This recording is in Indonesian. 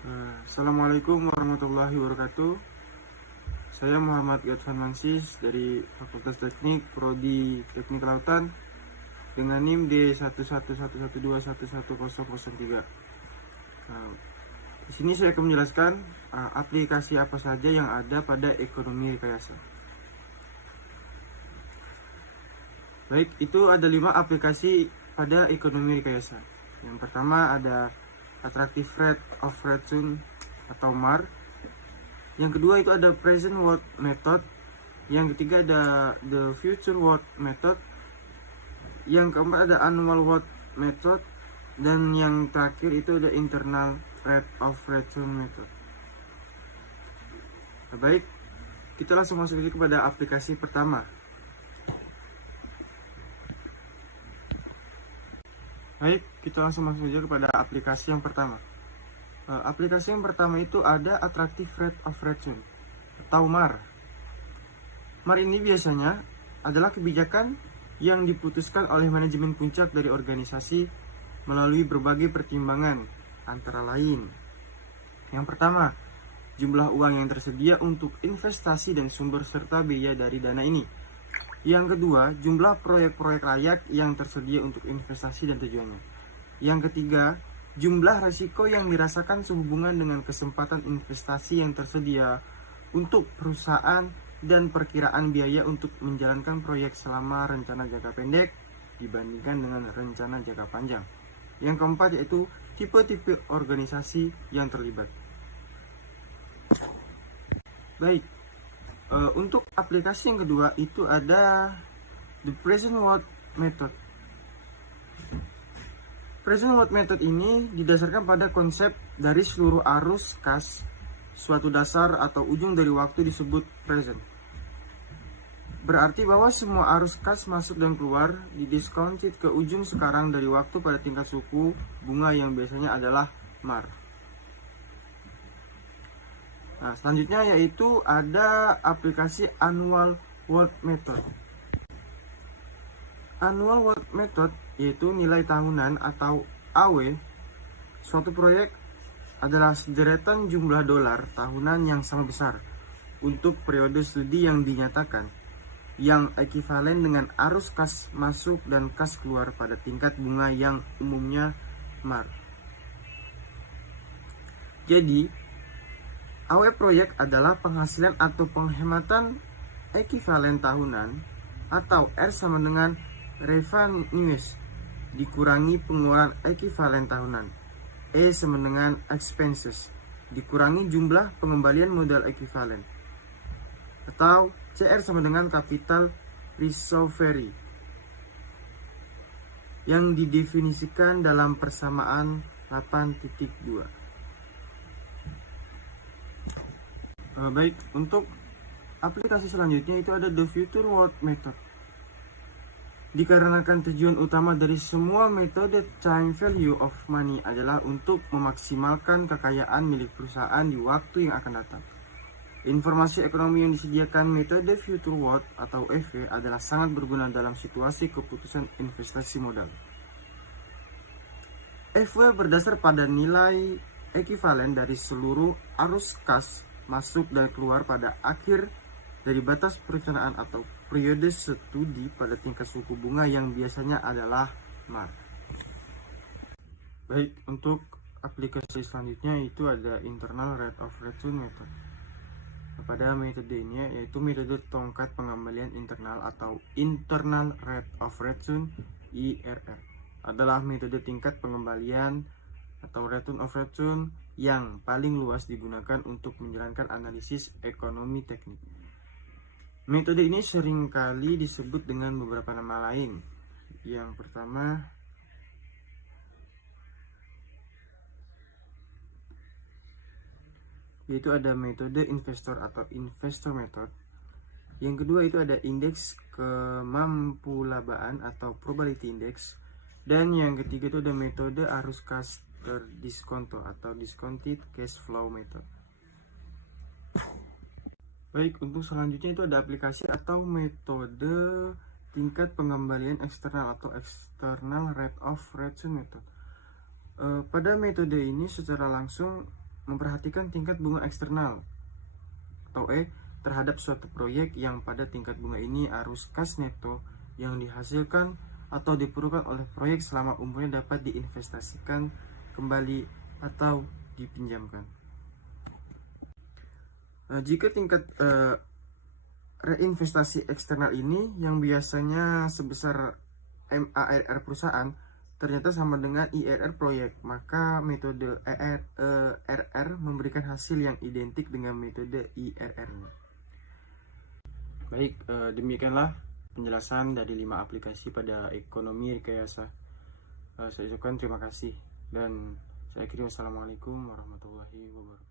Assalamualaikum warahmatullahi wabarakatuh. Saya Muhammad Gadfan Mansis dari Fakultas Teknik Prodi Teknik Kelautan dengan NIM D11112111003. Nah, di sini saya akan menjelaskan aplikasi apa saja yang ada pada ekonomi rekayasa. Baik, itu ada 5 aplikasi pada ekonomi rekayasa. Yang pertama ada Attractive Rate of Return atau MAR. Yang kedua itu ada Present World Method. Yang ketiga ada The Future World Method. Yang keempat ada Annual World Method. Dan yang terakhir itu ada Internal Rate of Return Method. Nah, baik, kita langsung masuk saja kepada aplikasi pertama. Baik, kita langsung masuk saja kepada aplikasi yang pertama. Aplikasi yang pertama itu ada Attractive Rate of Return atau MAR. MAR ini biasanya adalah kebijakan yang diputuskan oleh manajemen puncak dari organisasi melalui berbagai pertimbangan, antara lain. Yang pertama, jumlah uang yang tersedia untuk investasi dan sumber serta biaya dari dana ini. Yang kedua, jumlah proyek-proyek layak yang tersedia untuk investasi dan tujuannya. Yang ketiga, jumlah risiko yang dirasakan sehubungan dengan kesempatan investasi yang tersedia untuk perusahaan dan perkiraan biaya untuk menjalankan proyek selama rencana jangka pendek dibandingkan dengan rencana jangka panjang. Yang keempat yaitu tipe-tipe organisasi yang terlibat. Baik, untuk aplikasi yang kedua itu ada The Present World Method. Present World Method ini didasarkan pada konsep dari seluruh arus kas suatu dasar atau ujung dari waktu disebut present. Berarti bahwa semua arus kas masuk dan keluar didiscounted ke ujung sekarang dari waktu pada tingkat suku bunga yang biasanya adalah MAR. Nah, selanjutnya yaitu ada aplikasi Annual World Method. Annual World Method yaitu nilai tahunan atau AW. Suatu proyek adalah sederetan jumlah dolar tahunan yang sama besar untuk periode studi yang dinyatakan, yang ekivalen dengan arus kas masuk dan kas keluar pada tingkat bunga yang umumnya MAR. Jadi, AW proyek adalah penghasilan atau penghematan ekivalen tahunan atau R sama dengan revenues dikurangi pengeluaran ekivalen tahunan, E sama dengan expenses dikurangi jumlah pengembalian modal ekivalen, atau CR sama dengan capital recovery yang didefinisikan dalam persamaan 8.2. Baik, untuk aplikasi selanjutnya itu ada The Future World Method. Dikarenakan tujuan utama dari semua metode time value of money adalah untuk memaksimalkan kekayaan milik perusahaan di waktu yang akan datang. Informasi ekonomi yang disediakan metode Future World atau FV adalah sangat berguna dalam situasi keputusan investasi modal. FV berdasar pada nilai ekivalen dari seluruh arus kas masuk dan keluar pada akhir dari batas perencanaan atau periode studi pada tingkat suku bunga yang biasanya adalah MAR. Baik, untuk aplikasi selanjutnya itu ada Internal Rate of Return Method. Pada metode ini yaitu metode tongkat pengembalian internal atau Internal Rate of Return IRR adalah metode tingkat pengembalian atau Return of Return yang paling luas digunakan untuk menjalankan analisis ekonomi teknik. Metode ini seringkali disebut dengan beberapa nama lain. Yang pertama yaitu ada metode investor atau investor method. Yang kedua itu ada indeks kemampulabaan atau probability index. Dan yang ketiga itu ada metode arus kas terdiskonto atau discounted cash flow method. Baik, untuk selanjutnya itu ada aplikasi atau metode tingkat pengembalian eksternal atau external rate of return method. Pada metode ini secara langsung memperhatikan tingkat bunga eksternal atau terhadap suatu proyek yang pada tingkat bunga ini arus kas neto yang dihasilkan atau diperlukan oleh proyek selama umurnya dapat diinvestasikan kembali atau dipinjamkan. Jika tingkat reinvestasi eksternal ini yang biasanya sebesar MARR perusahaan ternyata sama dengan IRR proyek, maka metode RR memberikan hasil yang identik dengan metode IRR. Baik, demikianlah penjelasan dari 5 aplikasi pada ekonomi rekayasa. Saya ucapkan terima kasih dan saya akhiri wassalamualaikum warahmatullahi wabarakatuh.